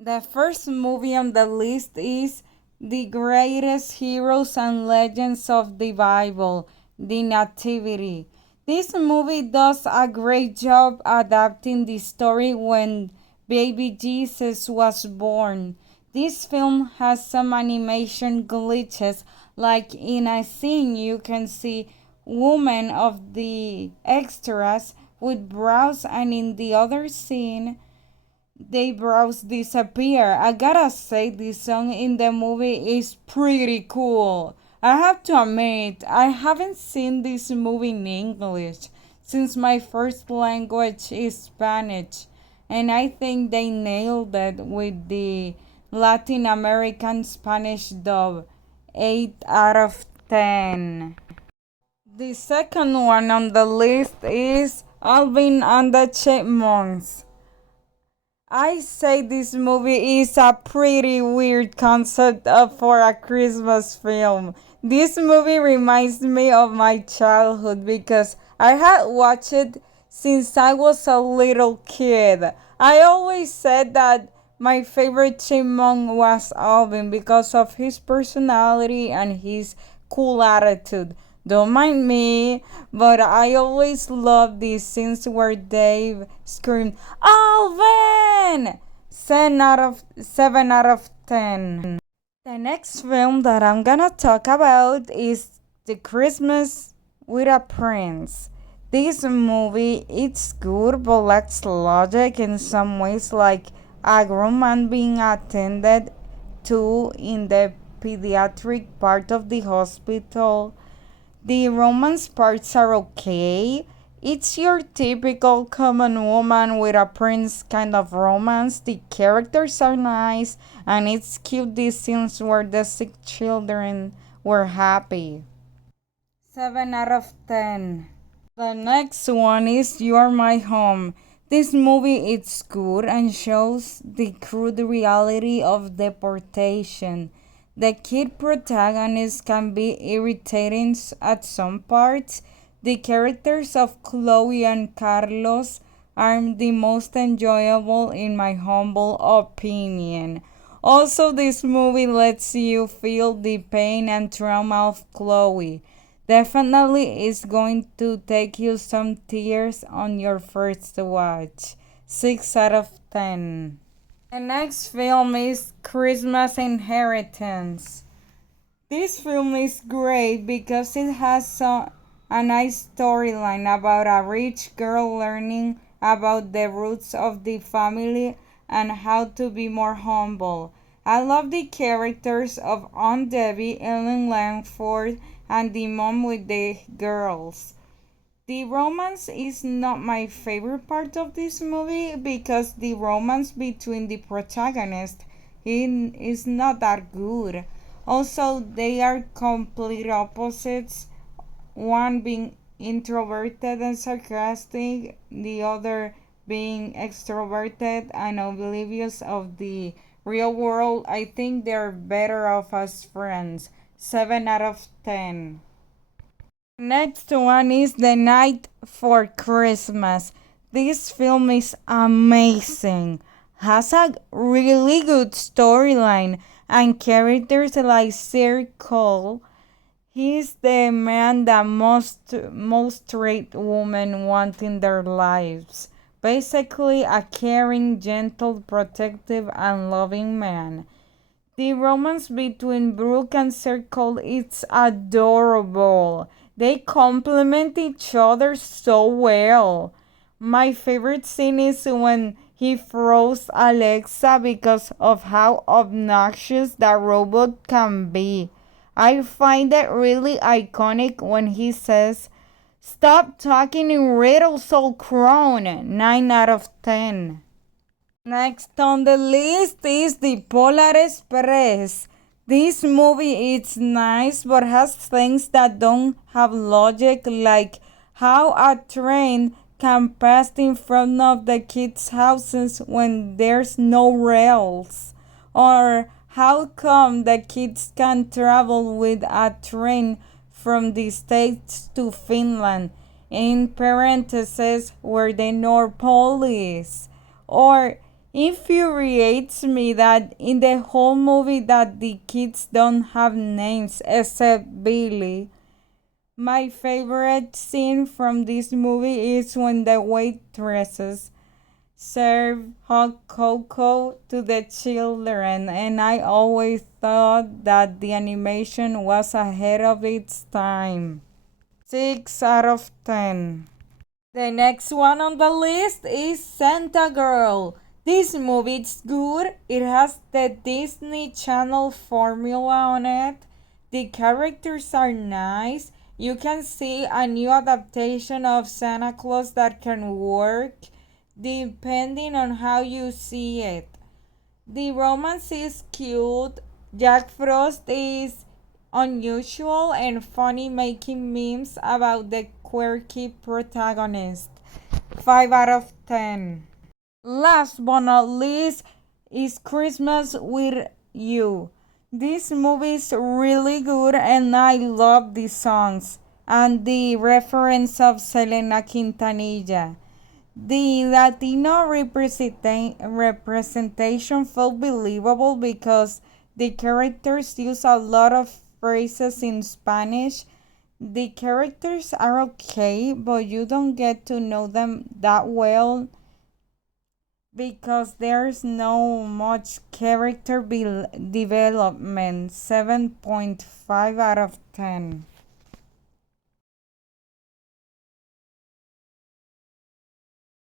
The first movie on the list is The Greatest Heroes and Legends of the Bible, The Nativity. This movie does a great job adapting the story when baby Jesus was born. This film has some animation glitches, like in a scene you can see women of the extras with brows, and in the other scene they brows disappear. I gotta say, this song in the movie is pretty cool. I have to admit, I haven't seen this movie in English since my first language is Spanish, and I think they nailed it with the Latin American Spanish dub. 8 out of 10. The second one on the list is Alvin and the Chipmunks. I say this movie is a pretty weird concept for a Christmas film. This movie reminds me of my childhood because I had watched it since I was a little kid. I always said that my favorite chipmunk was Alvin because of his personality and his cool attitude. Don't mind me, but I always love these scenes where Dave screamed, Alvin! 7 out of 10. The next film that I'm gonna talk about is The Christmas with a Prince. This movie, it's good but lacks logic in some ways, like a grown man being attended to in the pediatric part of the hospital. The romance parts are okay. It's your typical common woman with a prince kind of romance. The characters are nice, and it's cute these scenes where the sick children were happy. 7 out of 10. The next one is You're My Home. This movie is good and shows the crude reality of deportation. The kid protagonist can be irritating at some parts. The characters of Chloe and Carlos are the most enjoyable in my humble opinion. Also, this movie lets you feel the pain and trauma of Chloe. Definitely is going to take you some tears on your first watch. 6 out of 10. The next film is Christmas Inheritance. This film is great because it has a nice storyline about a rich girl learning about the roots of the family and how to be more humble. I love the characters of Aunt Debbie, Ellen Langford, and the mom with the girls. The romance is not my favorite part of this movie because the romance between the protagonists is not that good. Also, they are complete opposites, one being introverted and sarcastic, the other being extroverted and oblivious of the real world. I think they're better off as friends. 7 out of 10. Next one is The Night for Christmas. This film is amazing. Has a really good storyline and characters like Sir Cole. He's the man that most straight women want in their lives. Basically a caring, gentle, protective and loving man. The romance between Brooke and Sir Cole is adorable. They complement each other so well. My favorite scene is when he throws Alexa because of how obnoxious that robot can be. I find it really iconic when he says, Stop talking in riddles, old crone. 9 out of 10. Next on the list is the Polar Express. This movie is nice but has things that don't have logic, like how a train can pass in front of the kids' houses when there's no rails, or how come the kids can travel with a train from the States to Finland, in parentheses, where the North Pole is, or Infuriates me that in the whole movie that the kids don't have names except Billy. My favorite scene from this movie is when the waitresses serve hot cocoa to the children, and I always thought that the animation was ahead of its time. 6 out of 10. The next one on the list is Santa Girl. This movie is good. It has the Disney Channel formula on it. The characters are nice. You can see a new adaptation of Santa Claus that can work depending on how you see it. The romance is cute. Jack Frost is unusual and funny, making memes about the quirky protagonist. 5 out of 10. Last but not least is Christmas with You. This movie is really good and I love the songs and the reference of Selena Quintanilla. The Latino representation felt believable because the characters use a lot of phrases in Spanish. The characters are okay, but you don't get to know them that well because there's no much character development. 7.5 out of 10.